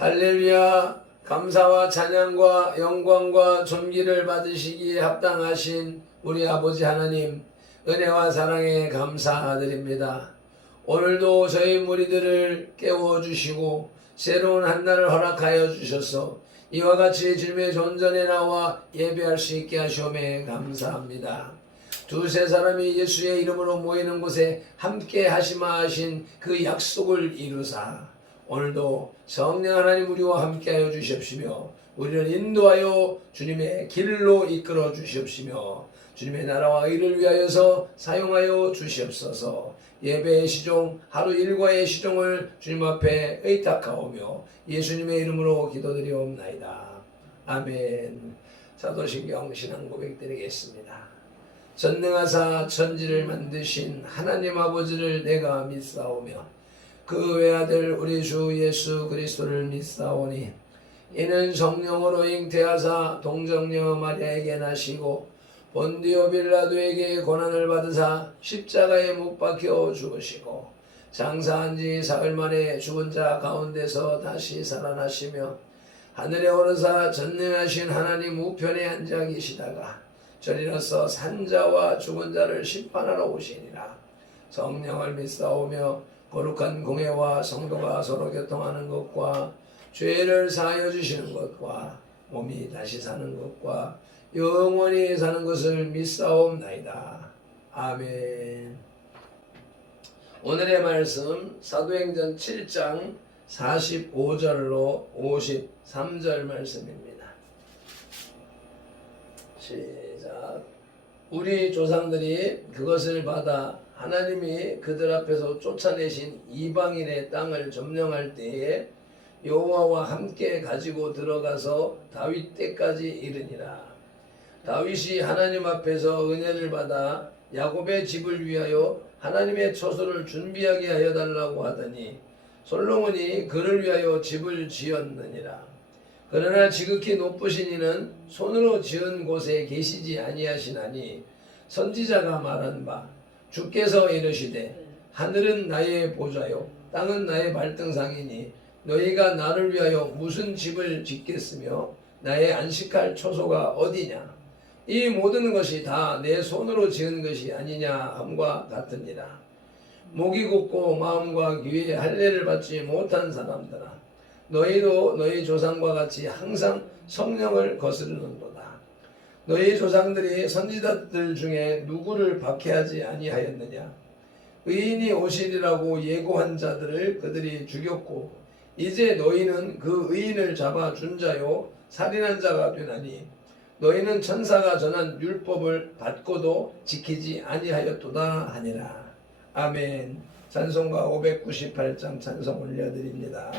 할렐루야. 감사와 찬양과 영광과 존귀를 받으시기에 합당하신 우리 아버지 하나님, 은혜와 사랑에 감사드립니다. 오늘도 저희 무리들을 깨워주시고 새로운 한 날을 허락하여 주셔서 이와 같이 주님의 존전에 나와 예배할 수 있게 하시오매 감사합니다. 두세 사람이 예수의 이름으로 모이는 곳에 함께 하시마 하신 그 약속을 이루사 오늘도 성령 하나님 우리와 함께하여 주시옵시며 우리를 인도하여 주님의 길로 이끌어 주시옵시며 주님의 나라와 의를 위하여서 사용하여 주시옵소서. 예배의 시종 하루 일과의 시종을 주님 앞에 의탁하오며 예수님의 이름으로 기도드리옵나이다. 아멘. 사도신경 신앙 고백드리겠습니다. 전능하사 천지를 만드신 하나님 아버지를 내가 믿사오며 그 외아들 우리 주 예수 그리스도를 믿사오니 이는 성령으로 잉태하사 동정녀 마리아에게 나시고 본디오 빌라도에게 고난을 받으사 십자가에 못 박혀 죽으시고 장사한 지 사흘 만에 죽은 자 가운데서 다시 살아나시며 하늘에 오르사 전능하신 하나님 우편에 앉아 계시다가 저리로서 산자와 죽은 자를 심판하러 오시니라. 성령을 믿사오며 거룩한 공회와 성도가 서로 교통하는 것과 죄를 사하여 주시는 것과 몸이 다시 사는 것과 영원히 사는 것을 믿사옵나이다. 아멘. 오늘의 말씀 사도행전 7장 45절로 53절 말씀입니다. 시작. 우리 조상들이 그것을 받아 하나님이 그들 앞에서 쫓아내신 이방인의 땅을 점령할 때에 여호와와 함께 가지고 들어가서 다윗 때까지 이르니라. 다윗이 하나님 앞에서 은혜를 받아 야곱의 집을 위하여 하나님의 처소를 준비하게 하여 달라고 하더니 솔로몬이 그를 위하여 집을 지었느니라. 그러나 지극히 높으신 이는 손으로 지은 곳에 계시지 아니하시나니 선지자가 말한 바 주께서 이르시되 하늘은 나의 보좌요 땅은 나의 발등상이니 너희가 나를 위하여 무슨 집을 짓겠으며 나의 안식할 처소가 어디냐. 이 모든 것이 다 내 손으로 지은 것이 아니냐 함과 같으니라. 목이 곧고 마음과 귀에 할례를 받지 못한 사람들아, 너희도 너희 조상과 같이 항상 성령을 거스르는도다. 너희 조상들이 선지자들 중에 누구를 박해하지 아니하였느냐. 의인이 오시리라고 예고한 자들을 그들이 죽였고 이제 너희는 그 의인을 잡아 준 자요 살인한 자가 되나니 너희는 천사가 전한 율법을 받고도 지키지 아니하였도다 하니라. 아멘. 찬송가 598장 찬송 올려드립니다.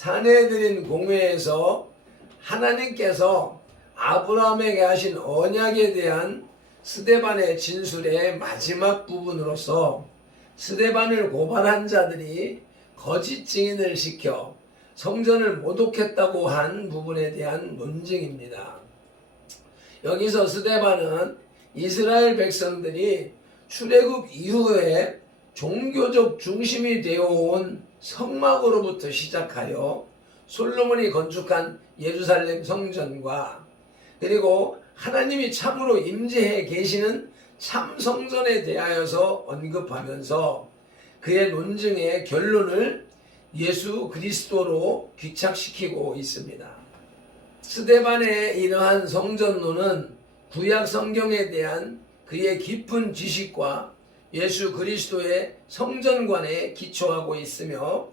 사내들인 공회에서 하나님께서 아브라함에게 하신 언약에 대한 스데반의 진술의 마지막 부분으로서 스데반을 고발한 자들이 거짓 증인을 시켜 성전을 모독했다고 한 부분에 대한 논증입니다. 여기서 스데반은 이스라엘 백성들이 출애굽 이후에 종교적 중심이 되어온 성막으로부터 시작하여 솔로몬이 건축한 예루살렘 성전과 그리고 하나님이 참으로 임재해 계시는 참 성전에 대하여서 언급하면서 그의 논증의 결론을 예수 그리스도로 귀착시키고 있습니다. 스데반의 이러한 성전론은 구약 성경에 대한 그의 깊은 지식과 예수 그리스도의 성전관에 기초하고 있으며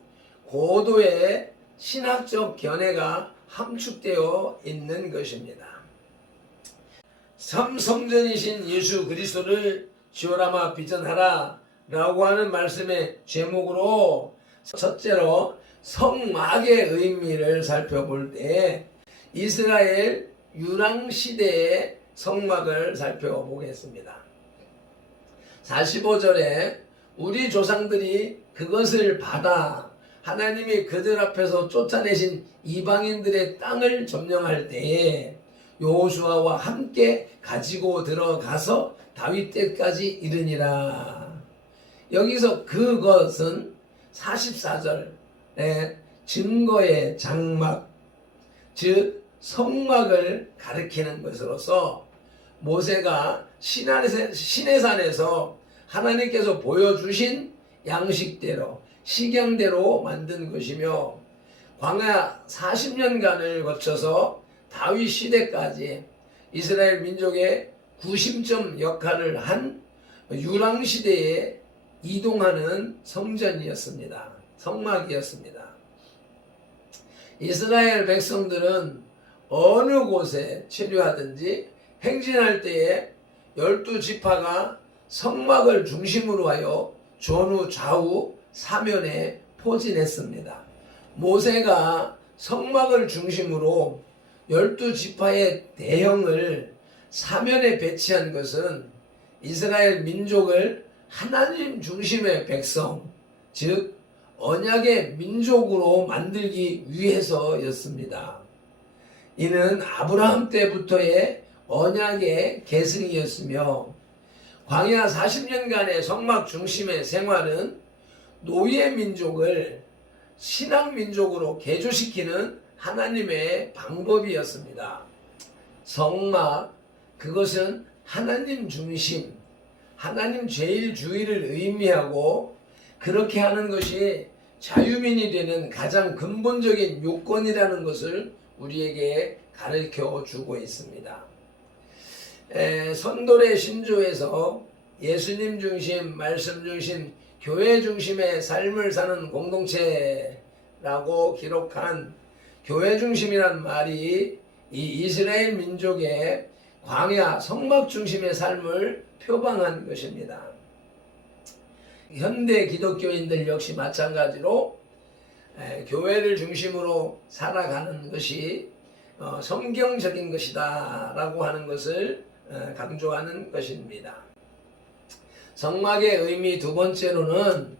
고도의 신학적 견해가 함축되어 있는 것입니다. 삼성전이신 예수 그리스도를 지오라마 비전하라 라고 하는 말씀의 제목으로 첫째로 성막의 의미를 살펴볼 때 이스라엘 유랑시대의 성막을 살펴보겠습니다. 45절에 우리 조상들이 그것을 받아 하나님이 그들 앞에서 쫓아내신 이방인들의 땅을 점령할 때에 여호수아와 함께 가지고 들어가서 다윗 때까지 이르니라. 여기서 그것은 44절에 증거의 장막, 즉 성막을 가리키는 것으로서 모세가 시내산에서 하나님께서 보여주신 양식대로 식양대로 만든 것이며 광야 40년간을 거쳐서 다윗 시대까지 이스라엘 민족의 구심점 역할을 한 유랑시대에 이동하는 성전이었습니다. 성막이었습니다. 이스라엘 백성들은 어느 곳에 체류하든지 행진할 때에 12지파가 성막을 중심으로 하여 전후 좌우 사면에 포진했습니다. 모세가 성막을 중심으로 12지파의 대형을 사면에 배치한 것은 이스라엘 민족을 하나님 중심의 백성, 즉 언약의 민족으로 만들기 위해서였습니다. 이는 아브라함 때부터의 언약의 계승이었으며 광야 40년간의 성막 중심의 생활은 노예 민족을 신앙 민족으로 개조시키는 하나님의 방법이었습니다. 성막, 그것은 하나님 중심, 하나님 제일주의를 의미하고 그렇게 하는 것이 자유민이 되는 가장 근본적인 요건이라는 것을 우리에게 가르쳐 주고 있습니다. 선돌의 신조에서 예수님 중심, 말씀 중심, 교회 중심의 삶을 사는 공동체라고 기록한 교회 중심이란 말이 이 이스라엘 민족의 광야 성막 중심의 삶을 표방한 것입니다. 현대 기독교인들 역시 마찬가지로 교회를 중심으로 살아가는 것이 성경적인 것이다 라고 하는 것을 강조하는 것입니다. 성막의 의미 두 번째로는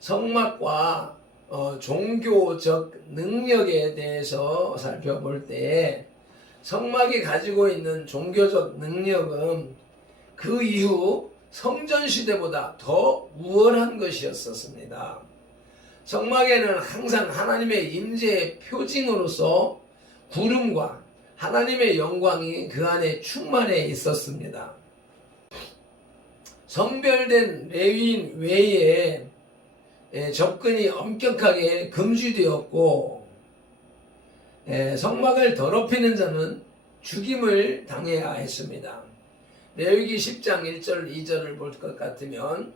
성막과 종교적 능력에 대해서 살펴볼 때 성막이 가지고 있는 종교적 능력은 그 이후 성전시대보다 더 우월한 것이었습니다. 성막에는 항상 하나님의 임재의 표징으로서 구름과 하나님의 영광이 그 안에 충만해 있었습니다. 성별된 레위인 외에 접근이 엄격하게 금지되었고 성막을 더럽히는 자는 죽임을 당해야 했습니다. 레위기 10장 1절 2절을 볼 것 같으면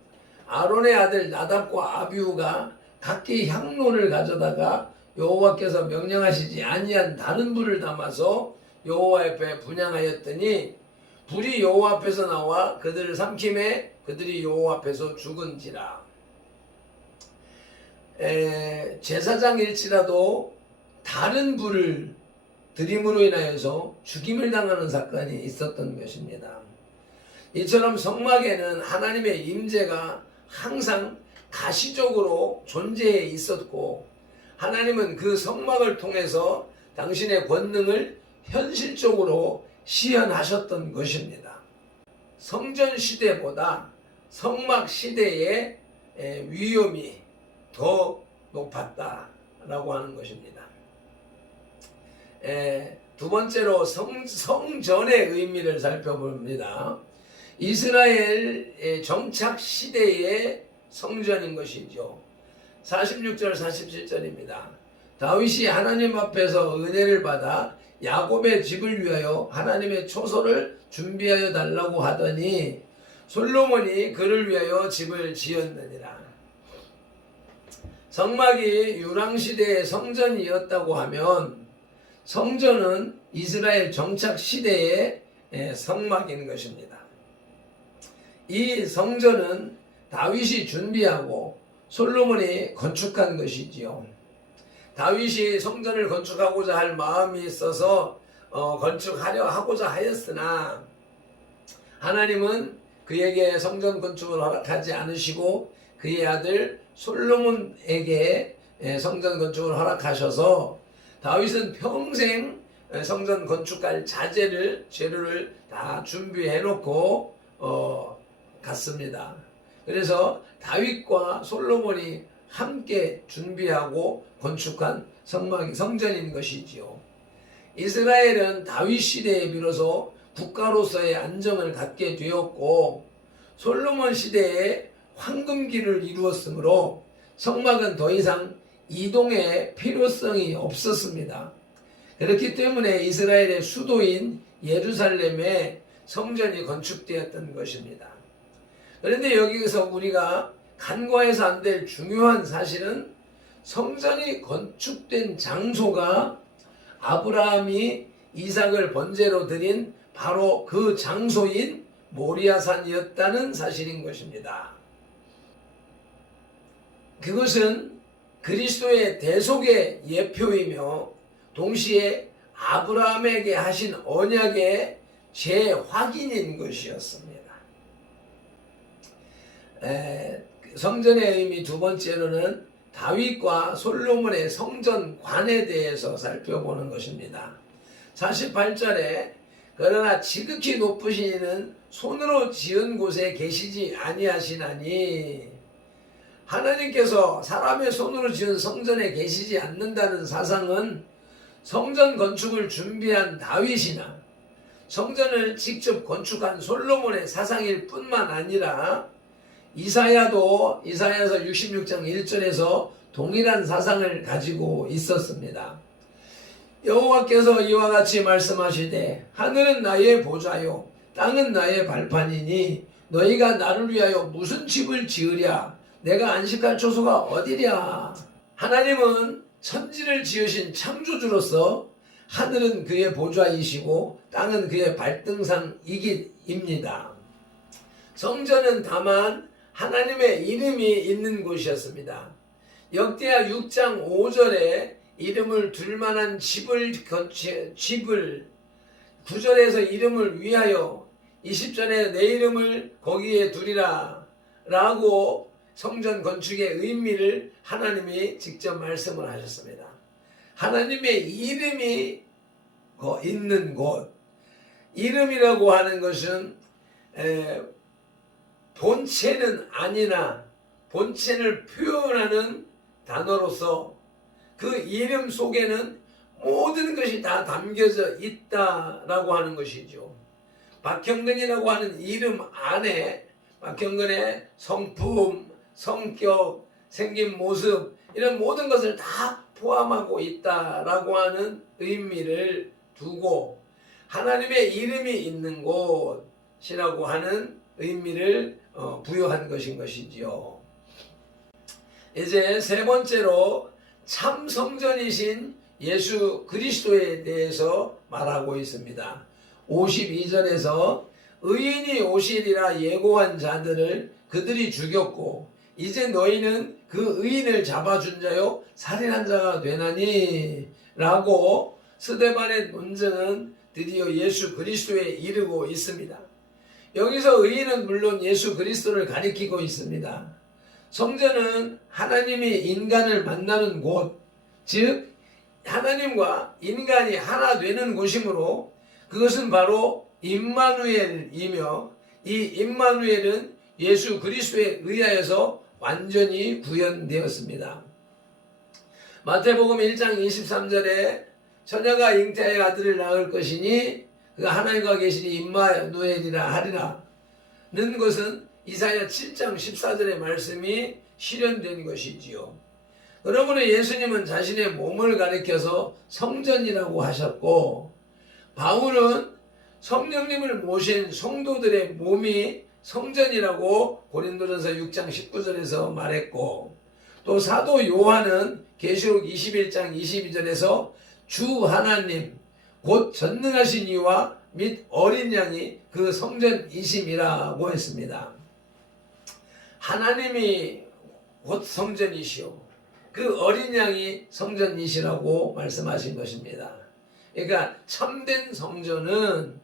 아론의 아들 나답과 아비후가 각기 향로를 가져다가 여호와께서 명령하시지 아니한 다른 불을 담아서 여호와 앞에 분향하였더니 불이 여호와 앞에서 나와 그들을 삼킴에 그들이 여호와 앞에서 죽은지라. 제사장일지라도 다른 불을 들임으로 인하여서 죽임을 당하는 사건이 있었던 것입니다. 이처럼 성막에는 하나님의 임재가 항상 가시적으로 존재해 있었고, 하나님은 그 성막을 통해서 당신의 권능을 현실적으로 시현하셨던 것입니다. 성전 시대보다 성막 시대의 위험이 더 높았다라고 하는 것입니다. 두 번째로 성전의 의미를 살펴봅니다. 이스라엘 정착 시대의 성전인 것이죠. 46절 47절입니다. 다윗이 하나님 앞에서 은혜를 받아 야곱의 집을 위하여 하나님의 초소를 준비하여 달라고 하더니 솔로몬이 그를 위하여 집을 지었느니라. 성막이 유랑시대의 성전이었다고 하면 성전은 이스라엘 정착 시대의 성막인 것입니다. 이 성전은 다윗이 준비하고 솔로몬이 건축한 것이지요. 다윗이 성전을 건축하고자 할 마음이 있어서 건축하고자 하였으나 하나님은 그에게 성전 건축을 허락하지 않으시고 그의 아들 솔로몬에게 성전 건축을 허락하셔서 다윗은 평생 성전 건축할 재료를 다 준비해 놓고 갔습니다. 그래서 다윗과 솔로몬이 함께 준비하고 건축한 성전인 것이지요. 이스라엘은 다윗 시대에 비로소 국가로서의 안정을 갖게 되었고 솔로몬 시대에 황금기를 이루었으므로 성막은 더 이상 이동의 필요성이 없었습니다. 그렇기 때문에 이스라엘의 수도인 예루살렘에 성전이 건축되었던 것입니다. 그런데 여기서 우리가 간과해서 안 될 중요한 사실은 성전이 건축된 장소가 아브라함이 이삭을 번제로 드린 바로 그 장소인 모리아산이었다는 사실인 것입니다. 그것은 그리스도의 대속의 예표이며 동시에 아브라함에게 하신 언약의 재확인인 것이었습니다. 성전의 의미 두 번째로는 다윗과 솔로몬의 성전관에 대해서 살펴보는 것입니다. 48절에 그러나 지극히 높으신 이는 손으로 지은 곳에 계시지 아니하시나니, 하나님께서 사람의 손으로 지은 성전에 계시지 않는다는 사상은 성전 건축을 준비한 다윗이나 성전을 직접 건축한 솔로몬의 사상일 뿐만 아니라 이사야도 이사야서 66장 1절에서 동일한 사상을 가지고 있었습니다. 여호와께서 이와 같이 말씀하시되 하늘은 나의 보좌요 땅은 나의 발판이니 너희가 나를 위하여 무슨 집을 지으랴? 내가 안식할 초소가 어디랴? 하나님은 천지를 지으신 창조주로서 하늘은 그의 보좌이시고 땅은 그의 발등상입니다. 성전은 다만 하나님의 이름이 있는 곳이었습니다. 역대하 6장 5절에 이름을 둘 만한 집을 9절에서 이름을 위하여 20절에 내 이름을 거기에 두리라 라고 성전 건축의 의미를 하나님이 직접 말씀을 하셨습니다. 하나님의 이름이 있는 곳, 이름이라고 하는 것은 본체는 아니나 본체를 표현하는 단어로서 그 이름 속에는 모든 것이 다 담겨져 있다라고 하는 것이죠. 박형근이라고 하는 이름 안에 박형근의 성품, 성격, 생긴 모습 이런 모든 것을 다 포함하고 있다라고 하는 의미를 두고 하나님의 이름이 있는 곳이라고 하는 의미를 부여한 것인 것이지요. 이제 세 번째로 참 성전이신 예수 그리스도에 대해서 말하고 있습니다. 52절에서 의인이 오시리라 예고한 자들을 그들이 죽였고 이제 너희는 그 의인을 잡아준 자요 살인한 자가 되나니 라고 스데반의 논증은 드디어 예수 그리스도에 이르고 있습니다. 여기서 의인은 물론 예수 그리스도를 가리키고 있습니다. 성전은 하나님이 인간을 만나는 곳, 즉 하나님과 인간이 하나 되는 곳이므로 그것은 바로 임마누엘이며 이 임마누엘은 예수 그리스도에 의하여서 완전히 구현되었습니다. 마태복음 1장 23절에 처녀가 잉태하여 아들을 낳을 것이니 그가 하나님과 계시니 임마누엘이라 하리라 는 것은 이사야 7장 14절의 말씀이 실현된 것이지요. 그러므로 예수님은 자신의 몸을 가리켜서 성전이라고 하셨고, 바울은 성령님을 모신 성도들의 몸이 성전이라고 고린도전서 6장 19절에서 말했고, 또 사도 요한은 계시록 21장 22절에서 주 하나님 곧 전능하신 이와 및 어린 양이 그 성전이심이라고 했습니다. 하나님이 곧 성전이시오, 그 어린 양이 성전이시라고 말씀하신 것입니다. 그러니까 참된 성전은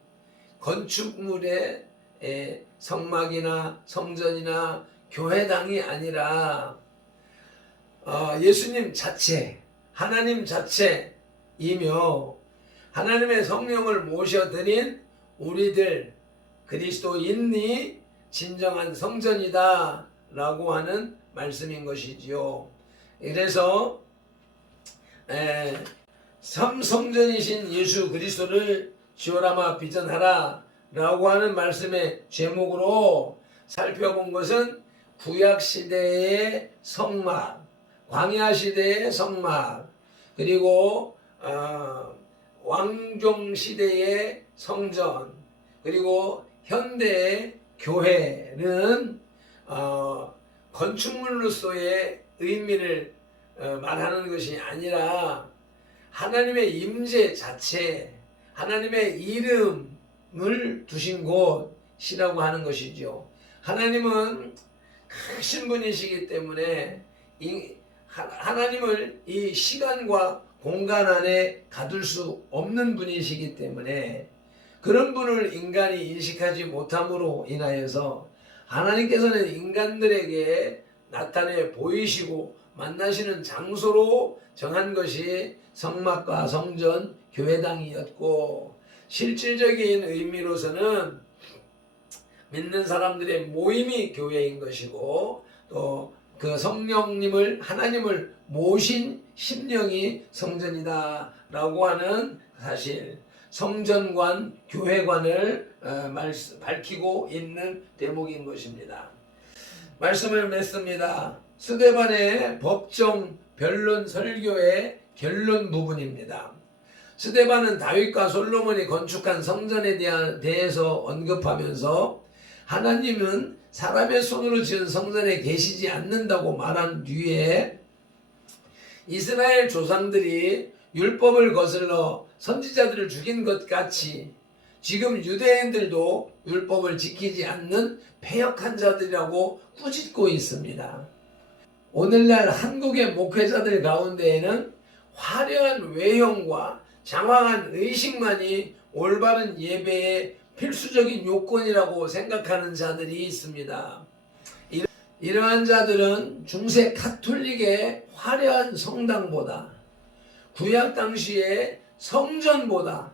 건축물의 성막이나 성전이나 교회당이 아니라 예수님 자체, 하나님 자체이며 하나님의 성령을 모셔드린 우리들 그리스도인이 진정한 성전이다 라고 하는 말씀인 것이지요. 그래서 삼성전이신 예수 그리스도를 지오라마 비전하라 라고 하는 말씀의 제목으로 살펴본 것은 구약시대의 성막, 광야시대의 성막, 그리고 왕종시대의 성전, 그리고 현대의 교회는 건축물로서의 의미를 말하는 것이 아니라 하나님의 임재 자체, 하나님의 이름을 두신 곳이라고 하는 것이죠. 하나님은 크신 분이시기 때문에 하나님을 이 시간과 공간 안에 가둘 수 없는 분이시기 때문에 그런 분을 인간이 인식하지 못함으로 인하여서 하나님께서는 인간들에게 나타내 보이시고 만나시는 장소로 정한 것이 성막과 성전, 교회당이었고, 실질적인 의미로서는 믿는 사람들의 모임이 교회인 것이고, 또 그 성령님을, 하나님을 모신 심령이 성전이다 라고 하는 사실, 성전관, 교회관을 밝히고 있는 대목인 것입니다. 말씀을 맺습니다. 스데반의 법정 변론 설교의 결론 부분입니다. 스데반은 다윗과 솔로몬이 건축한 성전에 대해서 언급하면서 하나님은 사람의 손으로 지은 성전에 계시지 않는다고 말한 뒤에 이스라엘 조상들이 율법을 거슬러 선지자들을 죽인 것 같이 지금 유대인들도 율법을 지키지 않는 패역한 자들이라고 꾸짖고 있습니다. 오늘날 한국의 목회자들 가운데에는 화려한 외형과 장황한 의식만이 올바른 예배의 필수적인 요건이라고 생각하는 자들이 있습니다. 이러한 자들은 중세 카톨릭의 화려한 성당보다 구약 당시의 성전보다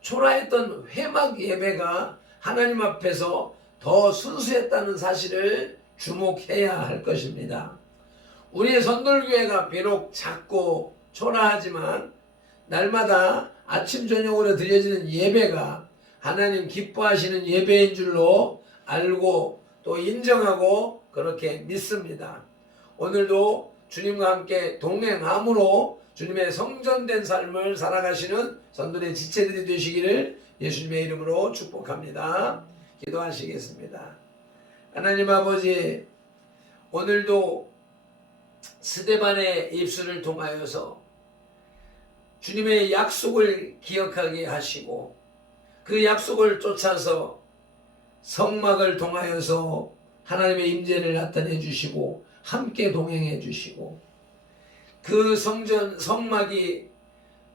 초라했던 회막 예배가 하나님 앞에서 더 순수했다는 사실을 주목해야 할 것입니다. 우리의 선돌교회가 비록 작고 초라하지만 날마다 아침 저녁으로 드려지는 예배가 하나님 기뻐하시는 예배인 줄로 알고 또 인정하고 그렇게 믿습니다. 오늘도 주님과 함께 동행함으로 주님의 성전된 삶을 살아가시는 선들의 지체들이 되시기를 예수님의 이름으로 축복합니다. 기도하시겠습니다. 하나님 아버지, 오늘도 스데반의 입술을 통하여서 주님의 약속을 기억하게 하시고 그 약속을 쫓아서 성막을 통하여서 하나님의 임재를 나타내 주시고 함께 동행해 주시고 그 성막이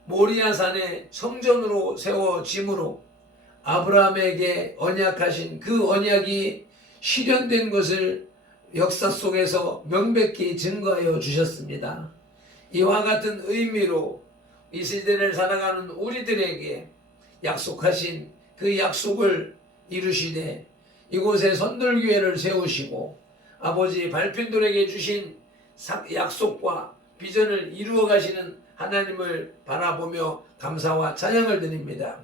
모리아산에 성전으로 세워짐으로 아브라함에게 언약하신 그 언약이 실현된 것을 역사 속에서 명백히 증거하여 주셨습니다. 이와 같은 의미로 이 시대를 살아가는 우리들에게 약속하신 그 약속을 이루시되 이곳에 선돌교회를 세우시고 아버지 발핀돌에게 주신 약속과 비전을 이루어 가시는 하나님을 바라보며 감사와 찬양을 드립니다.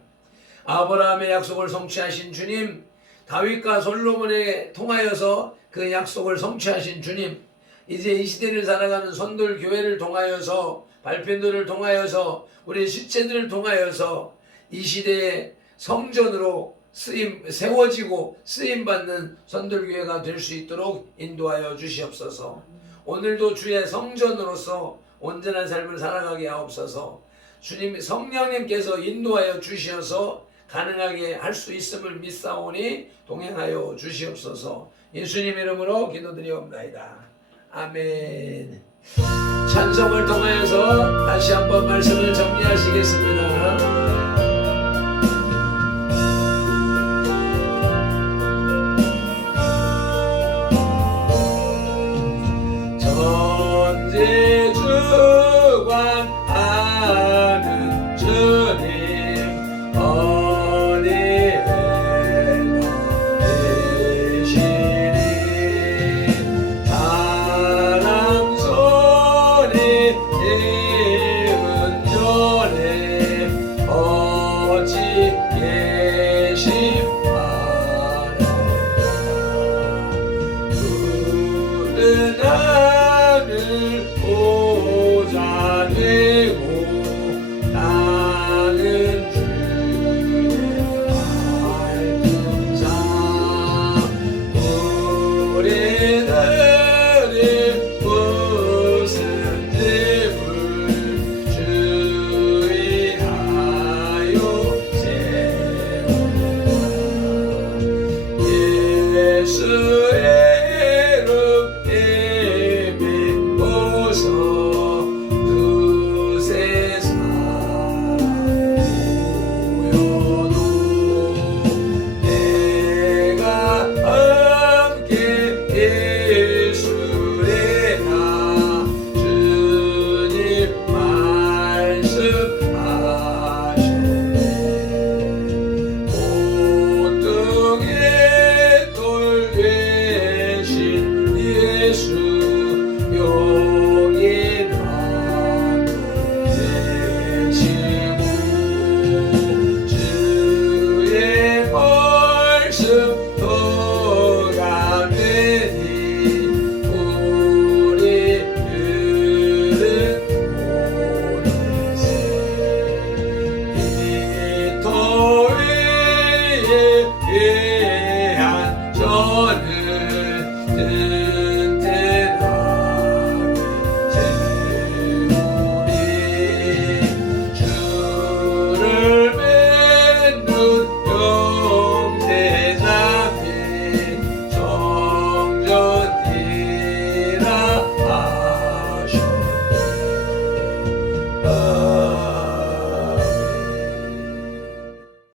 아브라함의 약속을 성취하신 주님, 다윗과 솔로몬에 통하여서 그 약속을 성취하신 주님, 이제 이 시대를 살아가는 선돌교회를 통하여서 발핀돌을 통하여서 우리 실체들을 통하여서 이 시대의 성전으로 세워지고 쓰임받는 선돌교회가 될 수 있도록 인도하여 주시옵소서. 오늘도 주의 성전으로서 온전한 삶을 살아가게 하옵소서. 주님 성령님께서 인도하여 주시어서 가능하게 할 수 있음을 믿사오니 동행하여 주시옵소서. 예수님 이름으로 기도드리옵나이다. 아멘. 찬송을 통하여서 다시 한번 말씀을 정리하시겠습니다. 전지주관하는 주님 어디에나 계시니 바람 소리 지은 전에 어찌 계심하라 푸른 하늘 보좌 되고 나는 주의 말씀상 우리들이 무슨 짐을 주의하여 세우라 예수